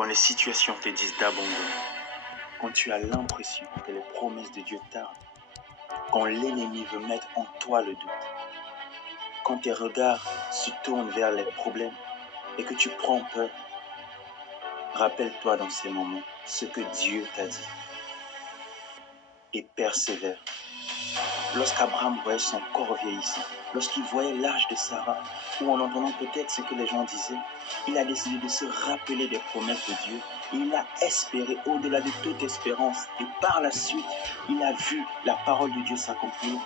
Quand les situations te disent d'abandonner, quand tu as l'impression que les promesses de Dieu tardent, quand l'ennemi veut mettre en toi le doute, quand tes regards se tournent vers les problèmes et que tu prends peur, rappelle-toi dans ces moments ce que Dieu t'a dit et persévère. Lorsqu'Abraham voyait son corps vieillissant, lorsqu'il voyait l'âge de Sarah, ou en entendant peut-être ce que les gens disaient, il a décidé de se rappeler des promesses de Dieu. Il a espéré au-delà de toute espérance. Et par la suite, il a vu la parole de Dieu s'accomplir.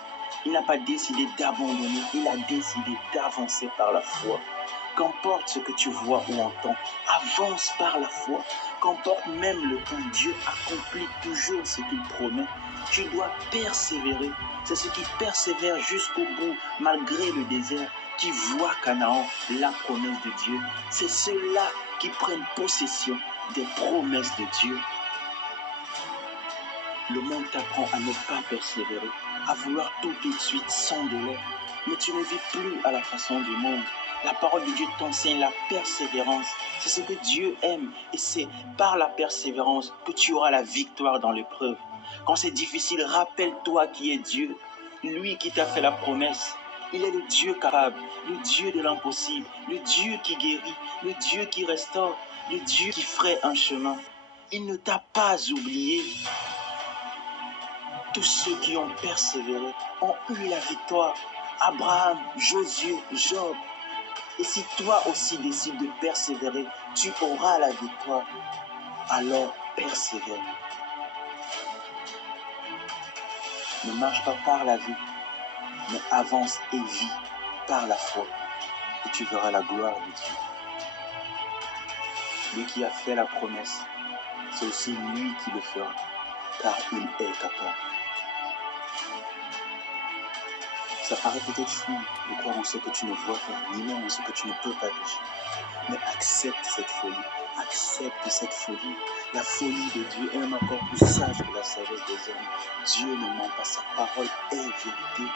Il n'a pas décidé d'abandonner, il a décidé d'avancer par la foi. Qu'importe ce que tu vois ou entends, avance par la foi. Qu'importe même le temps, Dieu accomplit toujours ce qu'il promet. Tu dois persévérer. C'est ceux qui persévèrent jusqu'au bout, malgré le désert, qui voient Canaan, la promesse de Dieu. C'est ceux-là qui prennent possession des promesses de Dieu. Le monde t'apprend à ne pas persévérer, à vouloir tout de suite sans délai. Mais tu ne vis plus à la façon du monde. La parole de Dieu t'enseigne la persévérance. C'est ce que Dieu aime et c'est par la persévérance que tu auras la victoire dans l'épreuve. Quand c'est difficile, rappelle-toi qui est Dieu. Lui qui t'a fait la promesse. Il est le Dieu capable, le Dieu de l'impossible, le Dieu qui guérit, le Dieu qui restaure, le Dieu qui ferait un chemin. Il ne t'a pas oublié. Tous ceux qui ont persévéré ont eu la victoire. Abraham, Josué, Job. Et si toi aussi décides de persévérer, tu auras la victoire. Alors persévère. Ne marche pas par la vue, mais avance et vis par la foi. Et tu verras la gloire de Dieu. Lui qui a fait la promesse, c'est aussi lui qui le fera, car il est capable. Ça paraît peut-être fou de croire en ce que tu ne vois pas, ni même en ce que tu ne peux pas toucher. Mais accepte cette folie. Accepte cette folie. La folie de Dieu est même encore plus sage que la sagesse des hommes. Dieu ne ment pas, sa parole est vérité.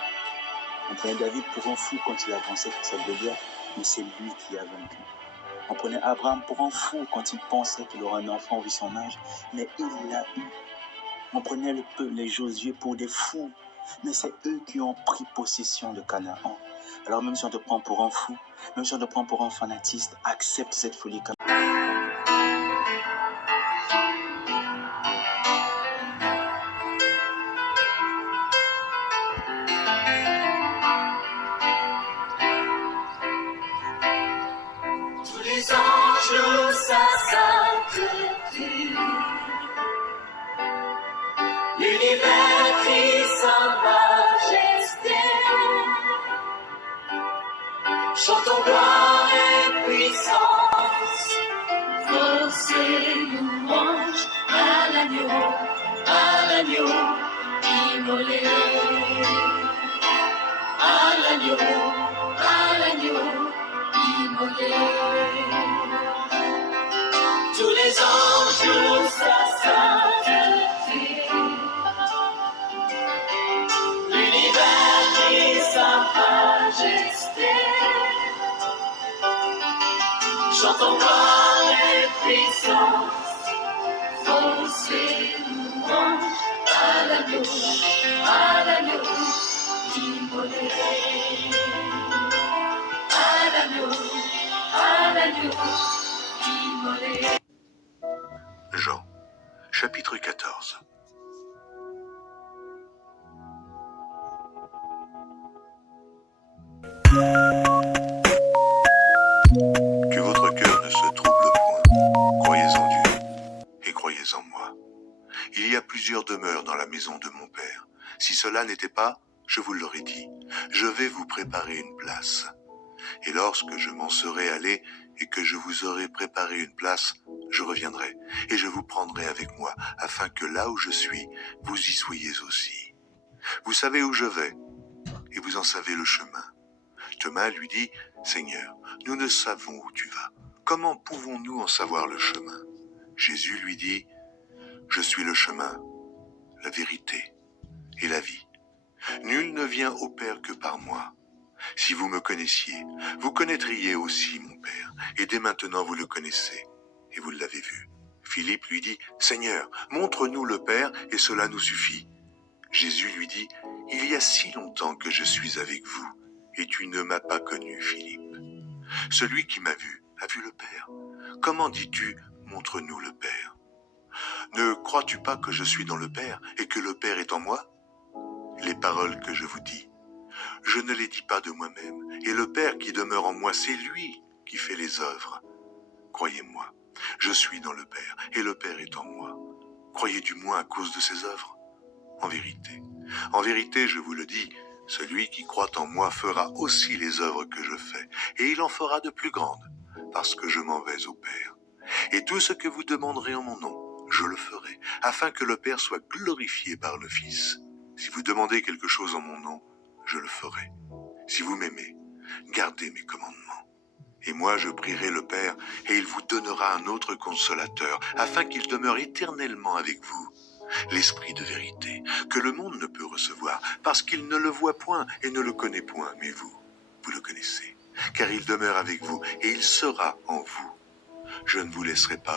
On prenait David pour un fou quand il avançait pour sa Goliath, mais c'est lui qui a vaincu. On prenait Abraham pour un fou quand il pensait qu'il aurait un enfant vu son âge, mais il l'a eu. On prenait les Josué pour des fous, mais c'est eux qui ont pris possession de Canaan. Alors même si on te prend pour un fou, même si on te prend pour un fanatiste, accepte cette folie. Tous les anges louent sa sainteté. L'univers crie sa majesté. Chantons gloire et puissance, force et louange à l'agneau immolé. À l'agneau immolé. Tous les anges louent sa sainteté. L'univers crie sa majesté. Chantons gloire et puissance, force et louange à l'agneau immolé. À l'agneau immolé. Jean, chapitre 14. Que votre cœur ne se trouble point. Croyez en Dieu et croyez en moi. Il y a plusieurs demeures dans la maison de mon Père. Si cela n'était pas, je vous l'aurais dit, je vais vous préparer une place. Et lorsque je m'en serai allé et que je vous aurai préparé une place, je reviendrai et je vous prendrai avec moi, afin que là où je suis, vous y soyez aussi. Vous savez où je vais, et vous en savez le chemin. Thomas lui dit, Seigneur, nous ne savons où tu vas. Comment pouvons-nous en savoir le chemin? Jésus lui dit, je suis le chemin, la vérité et la vie. Nul ne vient au Père que par moi. Si vous me connaissiez, vous connaîtriez aussi mon Père, et dès maintenant vous le connaissez, et vous l'avez vu. Philippe lui dit, « Seigneur, montre-nous le Père, et cela nous suffit. » Jésus lui dit, « Il y a si longtemps que je suis avec vous, et tu ne m'as pas connu, Philippe. Celui qui m'a vu a vu le Père. Comment dis-tu, montre-nous le Père? Ne crois-tu pas que je suis dans le Père, et que le Père est en moi? Les paroles que je vous dis, je ne les dis pas de moi-même, et le Père qui demeure en moi, c'est lui qui fait les œuvres. Croyez-moi, je suis dans le Père, et le Père est en moi. Croyez du moins à cause de ses œuvres. En vérité, je vous le dis, celui qui croit en moi fera aussi les œuvres que je fais, et il en fera de plus grandes, parce que je m'en vais au Père. Et tout ce que vous demanderez en mon nom, je le ferai, afin que le Père soit glorifié par le Fils. Si vous demandez quelque chose en mon nom, je le ferai. Si vous m'aimez, gardez mes commandements. Et moi je prierai le Père, et il vous donnera un autre consolateur, afin qu'il demeure éternellement avec vous. L'Esprit de vérité, que le monde ne peut recevoir, parce qu'il ne le voit point et ne le connaît point, mais vous le connaissez, car il demeure avec vous, et il sera en vous. Je ne vous laisserai pas